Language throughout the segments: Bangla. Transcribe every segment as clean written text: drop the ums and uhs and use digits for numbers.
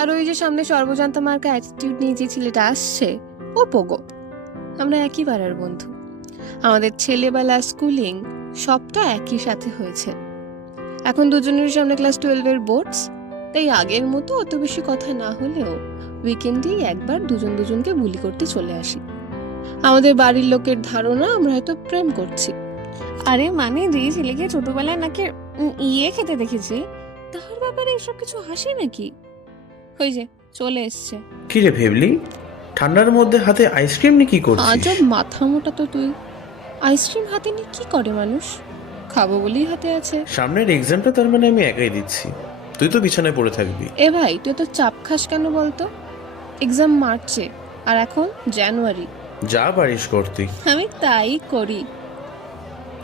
আর ওই যে সামনে সর্বজান্তা মার্কা অ্যাটিটিউড নিয়ে যে ছেলেটা আসছে, ও পোগো। আমরা একই পাড়ার বন্ধু, আমাদের ছেলেবেলা স্কুলিং সবটা একই সাথে হয়েছে। এখন দুজনের সামনে ক্লাস 12-এর বোর্ডস, তাই আগের মতো অত বেশি কথা না হলেও উইকেন্ডেই একবার দুজন দুজনকে বুলি করতে চলে আসি। আমাদের বাড়ির লোকের ধারণা আমরা হয়তো প্রেম করছি। আরে মানে যে ছেলেকে ছোটবেলায় নাকি ইয়ে খেতে দেখেছি, তার ব্যাপারে এসব কিছু হাসি নাকি? ওই যে চলে এসছে। কি রে ভেবলি, ঠান্ডার মধ্যে হাতে আইসক্রিম নিয়ে কি করছিস? আজব মাথা মোটা তো তুই। আইসক্রিম হাতে নিয়ে কি করে মানুষ? খাবো বলেই হাতে আছে। সামনের এক্সামটা তার মানে আমি একাই দিচ্ছি, তুই তো বিছানায় পড়ে থাকবি। এ ভাই, তুই তো চাপ খাস কেন বলতো? এক্সাম মার্চে, আর এখন জানুয়ারি। যা পারিস করতে। আমি তাই করি।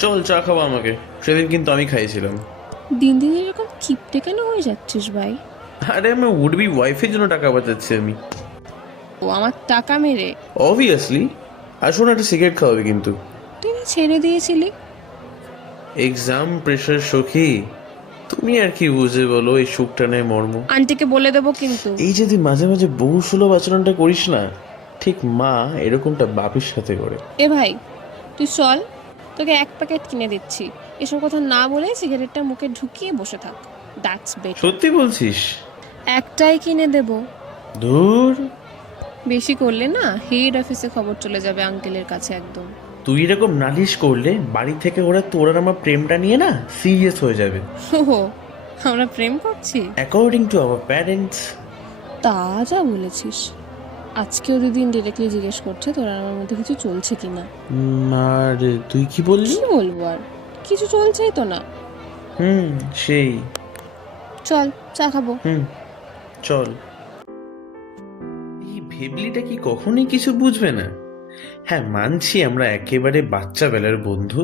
চল চা খাওয়া আমাকে, সেদিন কিন্তু আমি খাইছিলাম। দিন দিন এরকম কিপটে কেন হয়ে যাচ্ছিস ভাই? আরে আমি উডবি ওয়াইফের জন্য টাকা বাঁচাচ্ছি আমি। ও আমার টাকা মেরে? অবভিয়াসলি। আর শোন, একটা সিগারেট খাওয়াবে কিন্তু। তুই না ছেড়ে দিয়েছিলি? এক্সাম প্রেশার সখী, তুমি আর কি বুঝে বলো এই সুখটা নেয় মর্ম। আন্টিকে বলে দেবো কিন্তু। এই যে তুই মাঝে মাঝে বহু সুলভ আচরণটা করিস না, ঠিক মা এরকমটা বাপের সাথে করে। এ ভাই, তুই চল, তোকে এক প্যাকেট কিনে দিচ্ছি। এসব কথা না বলে সিগারেটটা মুখে ঢুকিয়ে বসে থাক, দ্যাটস বেটার। সত্যি বলছিস? একটাই কিনে দেব। ধুর, বেশি করলে না হেড অফিসে খবর চলে যাবে আঙ্কেলের কাছে একদম। তুই এরকম নালিশ করলে বাড়ি থেকে ওরা তোর আর আমার প্রেমটা নিয়ে না সিরিয়াস হয়ে যাবে। ওহো, আমরা প্রেম করছি? According to our parents. তা যা বলেছিস। আজকেও দিদি ইনডিরেক্টলি জিজ্ঞেস করছে তোর আর আমার মধ্যে কিছু চলছে কিনা। আর তুই কি বললি? কি বলবো আর, কিছু চলছেই তো না। হুম, সেই। চল চা খাবো। চল। এই ভেবলিটা কি কখনোই কিছু বুঝবে না? হ্যাঁ মানছি আমরা একেবারে বাচ্চা বেলার বন্ধু,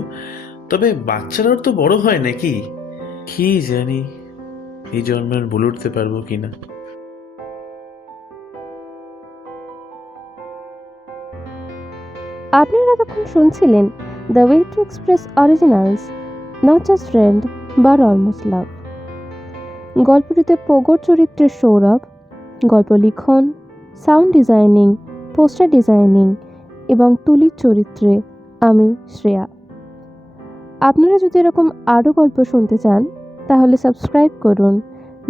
তবে বাচ্চারাও তো বড় হয় নাকি? কি জানি এই জন্মে আর বলে উঠতে পারবো কিনা। আপনারা এতক্ষণ শুনছিলেন the way to express originals, not just friend but almost love. গল্পটিতে পোগোর চরিত্রে সৌরভ, গল্প লিখন, সাউন্ড ডিজাইনিং, পোস্টার ডিজাইনিং এবং তুলির চরিত্রে আমি শ্রেয়া। আপনারা যদি এরকম আরও গল্প শুনতে চান তাহলে সাবস্ক্রাইব করুন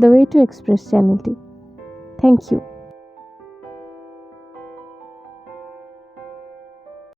দ্য ওয়ে টু এক্সপ্রেস চ্যানেলটি। Thank you.